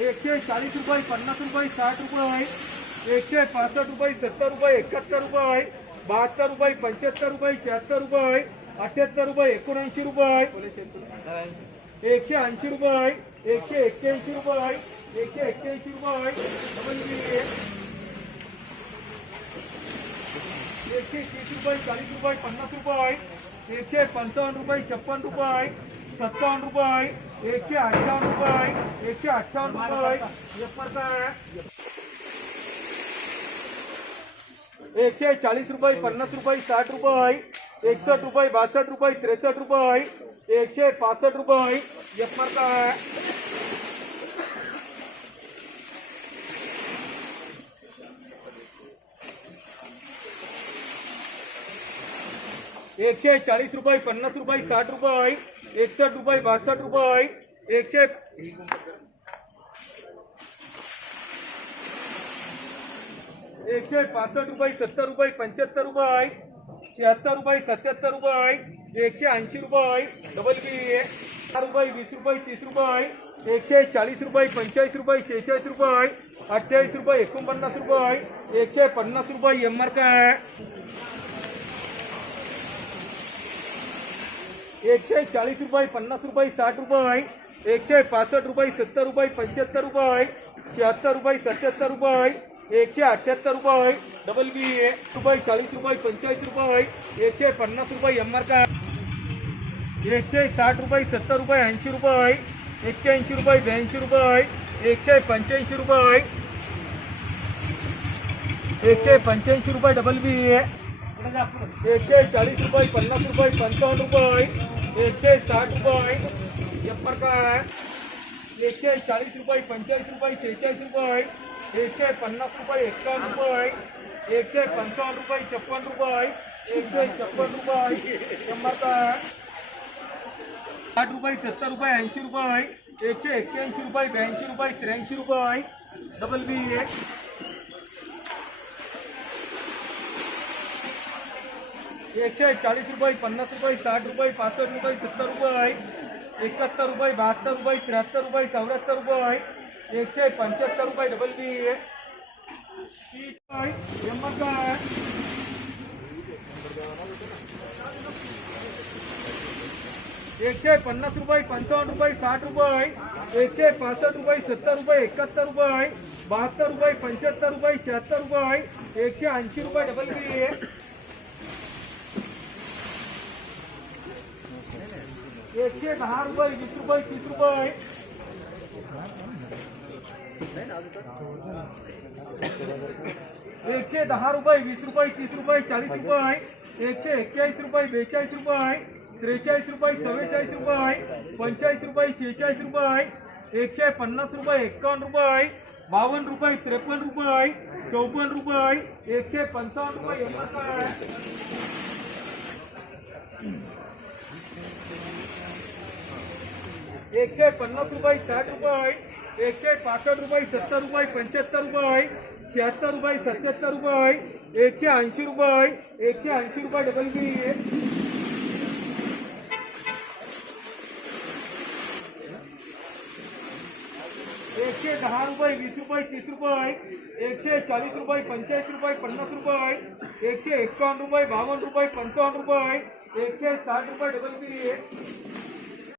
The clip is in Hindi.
एकशे चाळीस रुपये पन्नास रुपये साठ रुपये एकशे पासष्ट रुपये सत्तर रुपये एकाहत्तर रुपये बहात्तर रुपये पंच्याहत्तर रुपये शहात्तर रुपये अठ्याहत्तर रुपये एकोणऐंशी रुपये एकशे ऐंशी रुपये एकशे एक्क्याऐंशी रुपये एकशे एक्क्याऐंशी रुपये डबल बी. एकशे तीस रुपये चाळीस रुपये पन्नास रुपये एकशे पंचावन्न रुपये छप्पन रुपये सत्तावन्न रुपये एकशे अठ्ठावन्न रुपये एकशे अठ्ठावन्न रुपये एकाहत्तर. एकशे चाळीस रुपये, पन्नास रुपये, साठ रुपये एकसष्ट रुपये बासष्ट रुपये त्रेसष्ट रुपये एकशे पासष्ट रुपये. एकशे चाळीस रुपये, पन्नास रुपये, साठ रुपये एकसष्ट रुपये बासष्ट रुपये एकशे एकशे पासष्ट रुपये, सत्तर रुपये पंच्याहत्तर रुपये शहात्तर रुपये सत्याहत्तर रुपये एकशे ऐंशी रुपये डबल बी दहा रुपये वीस रुपये, तीस रुपये एकशे चाळीस रुपये पंचेचाळीस रुपये शेहेचाळीस रुपये अठ्ठावीस रुपये, एकोणपन्नास रुपये एकशे पन्नास रुपये एम आर काय एकशे चाळीस रुपये, पन्नास रुपये, साठ रुपये एकशे पासष्ट रुपये, सत्तर रुपये, पंच्याहत्तर रुपये, शहात्तर रुपये, सत्याहत्तर रुपये, एकशे अठ्ठ्याहत्तर रुपये डबल बी ए रुपये चाळीस रुपये, पंचेचाळीस रुपये, एकशे पन्नास रुपये एम आर का एकशे साठ रुपये, सत्तर रुपये, ऐंशी रुपये, एक्क्याऐंशी रुपये, ब्याऐंशी रुपये, एकशे पंच्याऐंशी रुपये, एकशे पंच्याऐंशी रुपये डबल बी ए एकशे चाळीस रुपये, पन्नास रुपये, पंचावन्न रुपये, एकशे साठ रुपये एप्पर काय एकशे चाळीस रुपये पंचेचाळीस रुपये शेहेचाळीस रुपये एकशे पन्नास रुपये एक्कावन्न रुपये एकशे पंचावन्न रुपये, छप्पन रुपये एकशे छप्पन रुपये शंभर काय साठ रुपये, सत्तर रुपये ऐंशी रुपये एकशे एक्क्याऐंशी रुपये ब्याऐंशी रुपये त्र्याऐंशी रुपये, डबल बी एकशे चाळीस रुपये, पन्नास रुपये, साठ रुपये पासष्ट रुपये, सत्तर रुपये एकाहत्तर रुपये बहात्तर रुपये त्र्याहत्तर रुपये चौऱ्याहत्तर रुपये एकशे पंच्याहत्तर रुपये डबल बी एम काय एकशे पन्नास रुपये पंचावन्न रुपये साठ रुपये एकशे पासष्ट रुपये सत्तर रुपये एकाहत्तर रुपये बहात्तर रुपये पंच्याहत्तर रुपये शहात्तर रुपये एकशे ऐंशी रुपये डबल बी एकशे दहा रुपये वीस रुपये तीस रुपये एकशे दहा रुपये वीस रुपये तीस रुपये चाळीस रुपये एकशे एक्केचाळीस रुपये बेचाळीस रुपये त्रेचाळीस रुपये चव्वेचाळीस रुपये पंचेचाळीस रुपये शेहेचाळीस रुपये एकशे पन्नास रुपये एक्कावन्न रुपये बावन्न रुपये त्रेपन्न रुपये चौपन्न रुपये एकशे पंचावन्न रुपये रुपये एकशे पन्नास रुपये साठ रुपये एकशे पासष्ट रुपये सत्तर रुपये पंच्याहत्तर रुपये शहात्तर रुपये सत्याहत्तर रुपये एकशे ऐंशी रुपये एकशे ऐंशी रुपये डबल बी एकशे दहा रुपये, वीस रुपये, तीस रुपये एकशे चाळीस रुपये पंचेचाळीस रुपये, पन्नास रुपये एकशे एकावन्न रुपये, बावन्न रुपये, पंचावन्न रुपये एकशे साठ रुपये डबल बी